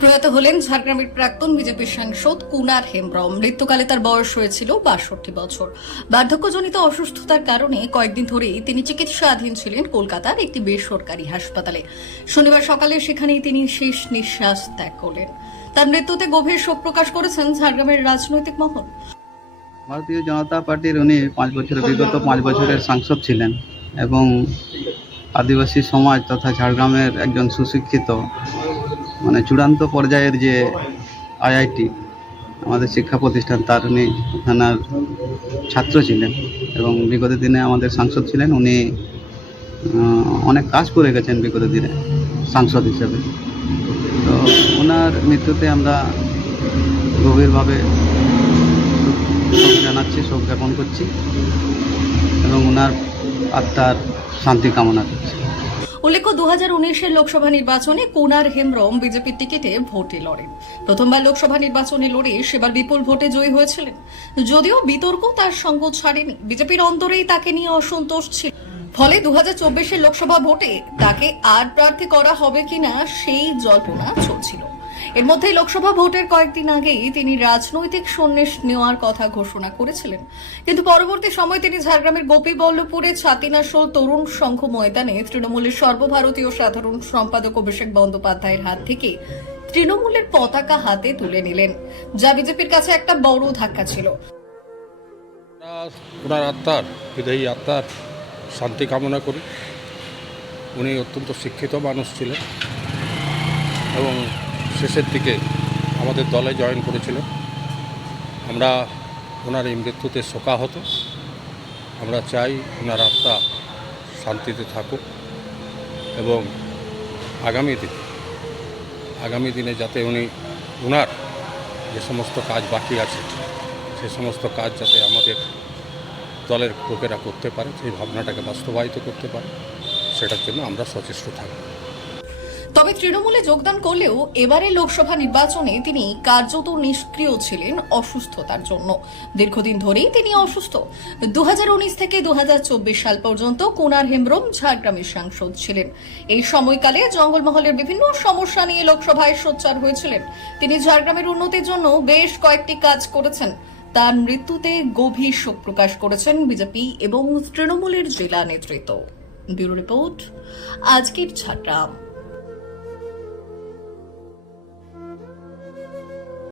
প্রয়াত হলেন ঝাড়গ্রামের প্রাক্তন বিজেপি সাংসদ কুনার হেমব্রম। মৃত্যুকালে তার বয়স হয়েছিল বাষট্টি বছর। বার্ধক্যজনিত অসুস্থতার কারণে কয়েকদিন ধরেই তিনি চিকিৎসাধীন ছিলেন কলকাতার একটি বেসরকারি হাসপাতালে। শনিবার সকালে সেখানেই তিনি শেষ নিঃশ্বাস ত্যাগ করলেন। তার মৃত্যুতে গভীর শোক প্রকাশ করেছেন ঝাড়গ্রামের রাজনৈতিক মহল। ভারতীয় জনতা পার্টির উনি পাঁচ বছরের, বিগত পাঁচ বছরের সাংসদ ছিলেন এবং আদিবাসী সমাজ তথা ঝাড়গ্রামের একজন সুশিক্ষিত মানে চূড়ান্ত পর্যায়ের যে আইআইটি, আমাদের শিক্ষা প্রতিষ্ঠান, তার উনি ওখানার ছাত্র ছিলেন এবং বিগত দিনে আমাদের সাংসদ ছিলেন। উনি অনেক কাজ করে গেছেন বিগত দিনে সাংসদ হিসেবে। তো ওনার মৃত্যুতে আমরা গভীরভাবে জানাচ্ছি শোক জ্ঞাপন করছি এবং ওনার আত্মার শান্তি কামনা করছি। উল্লেখ্য দু হাজার উনিশের লোকসভা নির্বাচনে কোনার হেমব্রম বিজেপির টিকিটে ভোটে লড়েন। প্রথমবার লোকসভা নির্বাচনে লড়ে সেবার বিপুল ভোটে জয়ী হয়েছিলেন। যদিও বিতর্ক তার সঙ্গ ছাড়েনি। বিজেপির অন্তরেই তাকে নিয়ে অসন্তোষ ছিল। ফলে দু হাজার লোকসভা ভোটে তাকে আর প্রার্থী করা হবে কিনা সেই জল্পনা চলছিল। এর মধ্যে লোকসভা ভোটের কয়েকদিন আগেই তিনি রাজনৈতিক সন্ন্যাস নেওয়ার কথা ঘোষণা করেছিলেন। কিন্তু পরবর্তী সময় তিনি ঝাড়গ্রামের গোপীবল্লভপুরে ছাতিনাশোল তরুণ সংঘ ময়দানে তৃণমূলের সর্বভারতীয় সাধারণ সম্পাদক অভিষেক বন্দ্যোপাধ্যায়ের হাত থেকে তৃণমূলের পতাকা হাতে তুলে নিলেন, যা বিজেপির কাছে একটা বড় ধাক্কা ছিল। ওনার আত্মার, বিদেহী আত্মার শান্তি কামনা করি। উনি অত্যন্ত শিক্ষিত মানুষ ছিলেন এবং শেষের দিকে আমাদের দলে জয়েন করেছিলেন আমরা ওনার এই মৃত্যুতে শোকাহত। আমরা চাই ওনার আত্মা শান্তিতে থাকুক এবং আগামী দিন, আগামী দিনে যাতে উনি ওনার যে সমস্ত কাজ বাকি আছে, সে সমস্ত কাজ যাতে আমাদের দলের লোকেরা করতে পারে, সেই ভাবনাটাকে বাস্তবায়িত করতে পারে, সেটার জন্য আমরা সচেষ্ট থাকব। তবে তৃণমূলে যোগদান করলেও এবারে লোকসভা নির্বাচনে তিনি কার্যত নিষ্ক্রিয় ছিলেন অসুস্থতার জন্য। দীর্ঘদিন ধরেই তিনি অসুস্থ। দু হাজার উনিশ থেকে দু হাজার চব্বিশ সাল পর্যন্ত কুনার হেমব্রম ঝাড়গ্রামের সাংসদ ছিলেন। এই সময়কালে জঙ্গলমহলের বিভিন্ন সমস্যা নিয়ে লোকসভায় সোচ্চার হয়েছিলেন। তিনি ঝাড়গ্রামের উন্নতির জন্য বেশ কয়েকটি কাজ করেছেন। তার মৃত্যুতে গভীর শোক প্রকাশ করেছেন বিজেপি এবং তৃণমূলের জেলা নেতৃত্ব। ব্যুরো রিপোর্ট, আজকের ঝাড়গ্রাম।